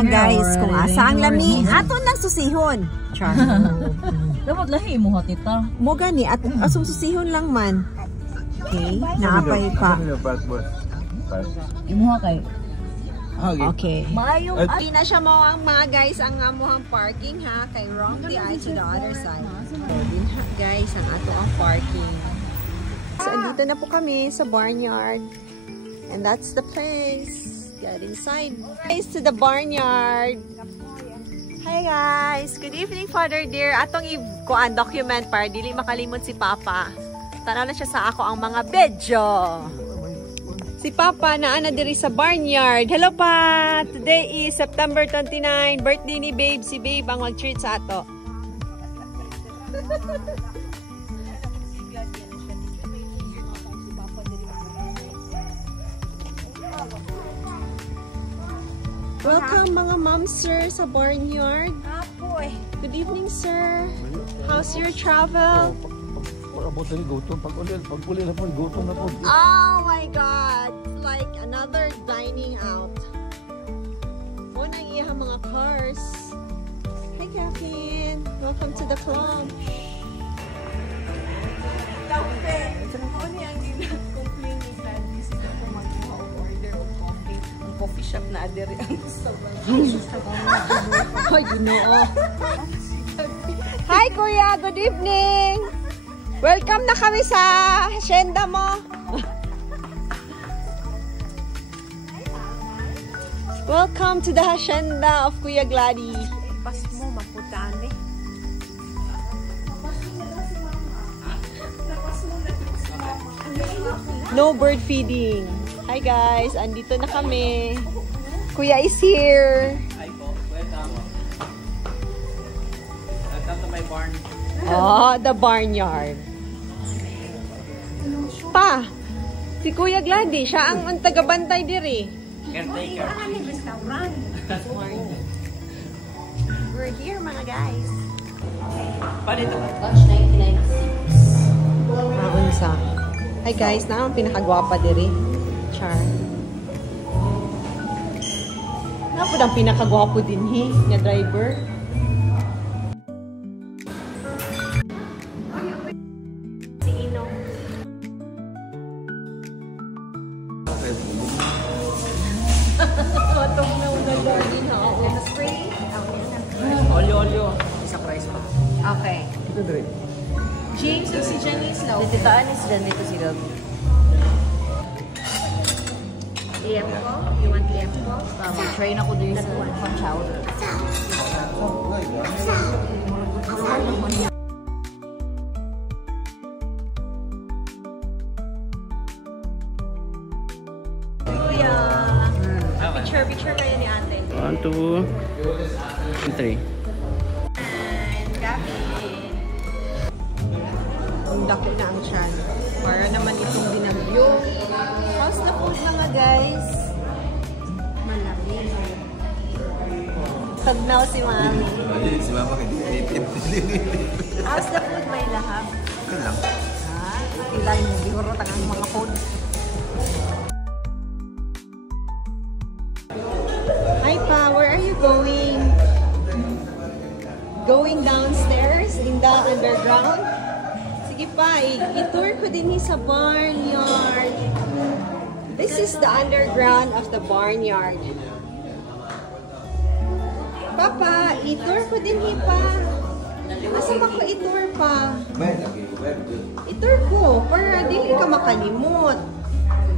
mga guys kung asa ang lami aton lang susihon. Char. Dapat lahi mo ha tita. Mo gani at asong susihon lang man. Okay, naapay pa. Imuha kay. Okay. Maayo ay na siya mo ang mga guys ang amuhang parking ha kay wrong the eye to the other side. So din ha guys ang ato ang parking. So andito na po kami sa barnyard. And that's the place. Get inside. Guys to the barnyard. Hi guys. Good evening Father dear. Atong i-kuan document para dili makalimot si Papa. Tanaw na siya sa ako ang mga bedyo. Si Papa naa na diri sa barnyard. Hello pa! Today is September 29. Birthday ni Babe. Si Babe ang mag-treat sa ato. Welcome mga ma'am sir sa barnyard. Apoy. Good evening sir. How's your travel? Oh my god! Like another dining out. Muna ang mga cars. Hi Catherine! Welcome to the club. Coffee shop na adiri ang gusto. Ay, ginoo. Hi Kuya! Good evening! Welcome na kami sa hacienda mo. Welcome to the hacienda of Kuya Glady. Pas mo maputaan eh. No bird feeding. Hi guys, andito na kami. Kuya is here. Hi po, welcome. Welcome to my barn. Oh, the barnyard. Pa, si Kuya Glady, siya ang taga-bantay diri. Caretaker. We're here mga guys. Palito. Touch 1996. Maunsa. Hi guys, na ang pinakagwapa diri. Char. Napod ang pinakagwapo din nga driver. Si Ino. Matong na una garden ha. Spray. Olyo. Isa price pa. Okay. James o si Janice Lau? Tititaan is dyan dito sila. Liempo? You want liempo? Mag-train ako dito sa pang chowder. Kuya! Picture kayo ni ate. 1, 2, 3. And Gabi. Ang dako na ang tiyan. Para naman itong binagyo. How's the food mga guys? Malamig. Pagnaw si Mami. Si Mama kinitip. How's the food? May lahap? Okay lang. Ha? Ilay mo. Siguro tangang mga food. Hi Pa, where are you going? Going downstairs in the underground? Sige pa, i-tour ko din sa barnyard. This is the underground of the barnyard. Papa, i-tour ko din pa. Asa ko i-tour pa? I-tour ko, para dili ka makalimot.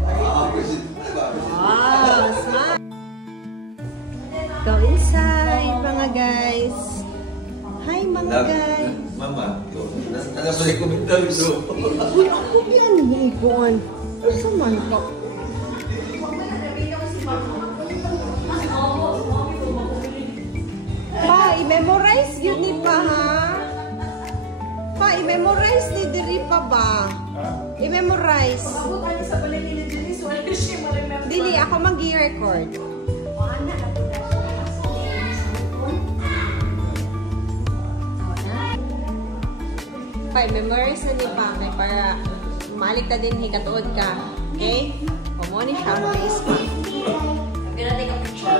Wow, smart. Go inside, mga guys. Hi, mga guys. Mama, alam mo yung komentaryo ko. Uy, ako yan, higuan. Asa man ka? Pa, i-memorize yun ni pa, ha? Pa, i-memorize ni diri pa ba? I-memorize. Dili, ako mag-i-record. Pa, memorize na ni Pangay para malik na din hikatuod ka. Okay? Pumuni siya ang face pa. I'm gonna take a picture.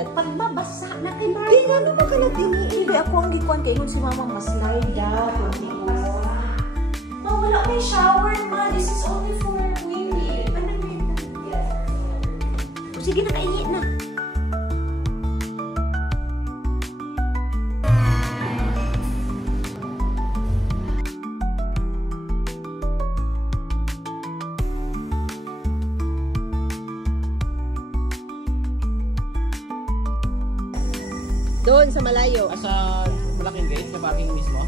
toilet. Pag mabasa na kay Mark. Di, ano ba ka na tiniili? Ako ang gikuan kay kung si mamang maslide daw. Ma, wala may shower, ma. This is only for Willie. Ano yun? Sige na, kainit na. Doon sa malayo. Sa malaking gate, sa parking mismo.